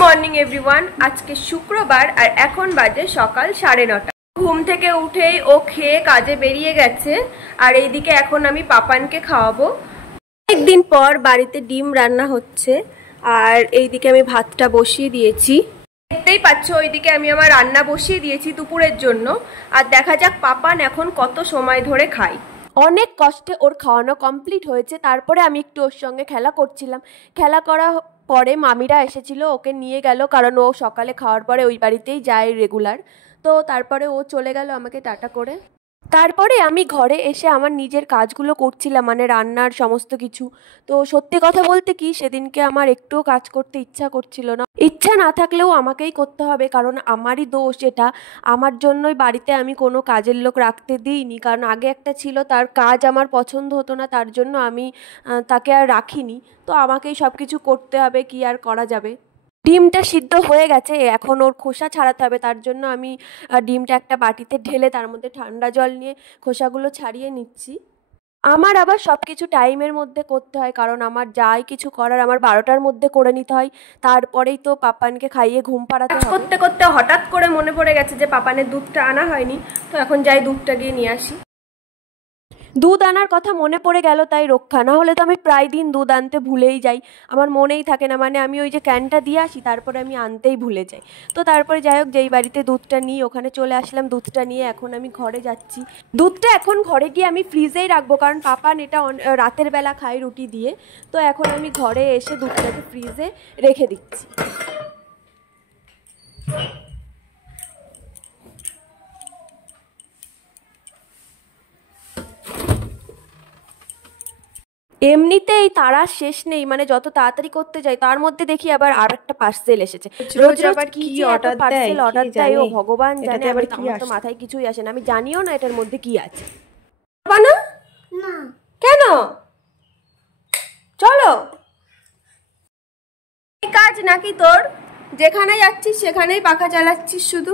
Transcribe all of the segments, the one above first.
Morning everyone. আজকে শুক্রবার আর এখন বাজে সকাল 9:30। ঘুম থেকে উঠেই ও খেয়ে কাজে বেরিয়ে গেছে আর এইদিকে এখন আমি পাপানকে খাওয়াবো। অনেকদিন পর বাড়িতে ডিম রান্না হচ্ছে আর এইদিকে আমি ভাতটা বসিয়ে দিয়েছি। দেখতেই পাচ্ছ ওইদিকে আমি আমার রান্না বসিয়ে দিয়েছি দুপুরের জন্য। আর দেখা যাক পাপান এখন কত সময় ধরে খায়। অনেক কষ্টে ওর খাওয়ানো কমপ্লিট হয়েছে, তারপরে আমি একটু ওর সঙ্গে খেলা করছিলাম। খেলা করা পরে মামিরা এসেছিল, ওকে নিয়ে গেল, কারণ ও সকালে খাওয়ার পরে ওই বাড়িতেই যায় রেগুলার। তো তারপরে ও চলে গেল আমাকে টাটা করে। তারপরে আমি ঘরে এসে আমার নিজের কাজগুলো করছিলাম, মানে রান্নার সমস্ত কিছু। তো সত্যি কথা বলতে কি, সেদিনকে আমার একটুও কাজ করতে ইচ্ছা করছিল না। ইচ্ছা না থাকলেও আমাকেই করতে হবে, কারণ আমারই দোষ এটা। আমার জন্যই বাড়িতে আমি কোনো কাজের লোক রাখতে দিইনি, কারণ আগে একটা ছিল, তার কাজ আমার পছন্দ হতো না, তার জন্য আমি তাকে আর রাখিনি। তো আমাকেই সব কিছু করতে হবে, কি আর করা যাবে। ডিমটা সিদ্ধ হয়ে গেছে, এখন ওর খোসা ছাড়াতে হবে। তার জন্য আমি ডিমটা একটা বাটিতে ঢেলে তার মধ্যে ঠান্ডা জল নিয়ে খোসাগুলো ছাড়িয়ে নিচ্ছি। আমার আবার সব কিছু টাইমের মধ্যে করতে হয়, কারণ আমার যাই কিছু করার আমার 12টার মধ্যে করে নিতে হয়। তারপরেই তো পাপানকে খাইয়ে ঘুম পাড়াতে হবে। করতে করতে হঠাৎ করে মনে পড়ে গেছে যে পাপানের দুধটা আনা হয়নি, তো এখন যাই দুধটা গিয়ে নিয়ে আসি। দুধ আনার কথা মনে পড়ে গেল, তাই রক্ষা। না হলে তো আমি প্রায় দিন দুধ আনতে ভুলেই যাই, আমার মনেই থাকে না। মানে আমি ওই যে ক্যানটা দিয়ে আসি, তারপরে আমি আনতেই ভুলে যাই। তো তারপরে যাই হোক, যেই বাড়িতে দুধটা নিই ওখানে চলে আসলাম। দুধটা নিয়ে এখন আমি ঘরে যাচ্ছি। দুধটা এখন ঘরে গিয়ে আমি ফ্রিজেই রাখবো, কারণ পাপান এটা রাতের বেলা খায় রুটি দিয়ে। তো এখন আমি ঘরে এসে দুধটাকে ফ্রিজে রেখে দিচ্ছি। এমনিতেই তারা শেষ নেই, মানে যত তাড়াতাড়ি করতে যাই তার মধ্যে দেখি আবার আর একটা পার্সেল এসেছে। রোজ আবার কি অর্ডার দেয় ও ভগবান জানে। আবার আমার তো মাথায় কিছুই আসে না, আমি জানিও না এটার মধ্যে কি আছে। না কেন? চলো, কাজ নাকি তোর? যেখানে যাচ্ছিস সেখানেই পাখা চালাচ্ছিস শুধু।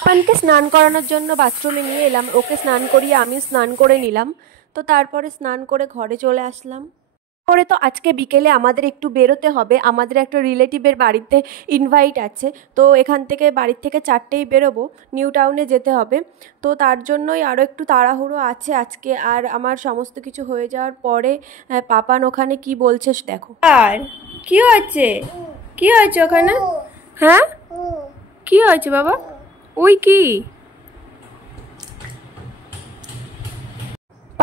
পাপানকে স্নান করানোর জন্য বাথরুমে নিয়ে এলাম, ওকে স্নান করিয়ে আমিও স্নান করে নিলাম। তো তারপরে স্নান করে ঘরে চলে আসলাম। পরে তো আজকে বিকেলে আমাদের একটু বেরোতে হবে, আমাদের একটা রিলেটিভের বাড়িতে ইনভাইট আছে। তো এখান থেকে বাড়ির থেকে 4টেই বেরোবো, নিউ টাউনে যেতে হবে। তো তার জন্যই আরও একটু তাড়াহুড়ো আছে আজকে। আর আমার সমস্ত কিছু হয়ে যাওয়ার পরে পাপান ওখানে কি বলছে দেখো। আর কি হয়েছে? কি হয়েছে ওখানে? হ্যাঁ কি হয়েছে বাবা? ওই কি?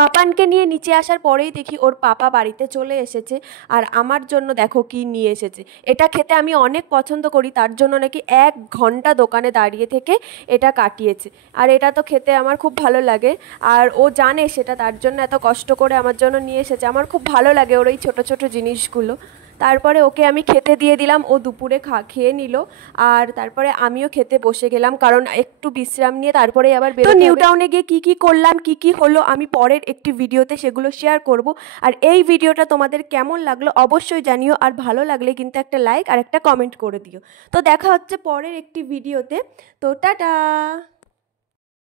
পাপানকে নিয়ে নিচে আসার পরেই দেখি ওর পাপা বাড়িতে চলে এসেছে। আর আমার জন্য দেখো কি নিয়ে এসেছে। এটা খেতে আমি অনেক পছন্দ করি, তার জন্য নাকি 1 ঘন্টা দোকানে দাঁড়িয়ে থেকে এটা কাটিয়েছে। আর এটা তো খেতে আমার খুব ভালো লাগে, আর ও জানে সেটা, তার জন্য এত কষ্ট করে আমার জন্য নিয়ে এসেছে। আমার খুব ভালো লাগে ওর এই ছোটো ছোটো জিনিসগুলো। তারপরে ওকে আমি খেতে দিয়ে দিলাম, ও দুপুরে খেয়ে নিল। আর তারপরে আমিও খেতে বসে গেলাম, কারণ একটু বিশ্রাম নিয়ে তারপরে আবার বেরোতে হবে। নিউ টাউনে গিয়ে কী কী করলাম, কী কী হলো, আমি পরের একটি ভিডিওতে সেগুলো শেয়ার করব। আর এই ভিডিওটা তোমাদের কেমন লাগলো অবশ্যই জানিও, আর ভালো লাগলে কিন্তু একটা লাইক আর একটা কমেন্ট করে দিও। তো দেখা হচ্ছে পরের একটি ভিডিওতে। তো টাটা।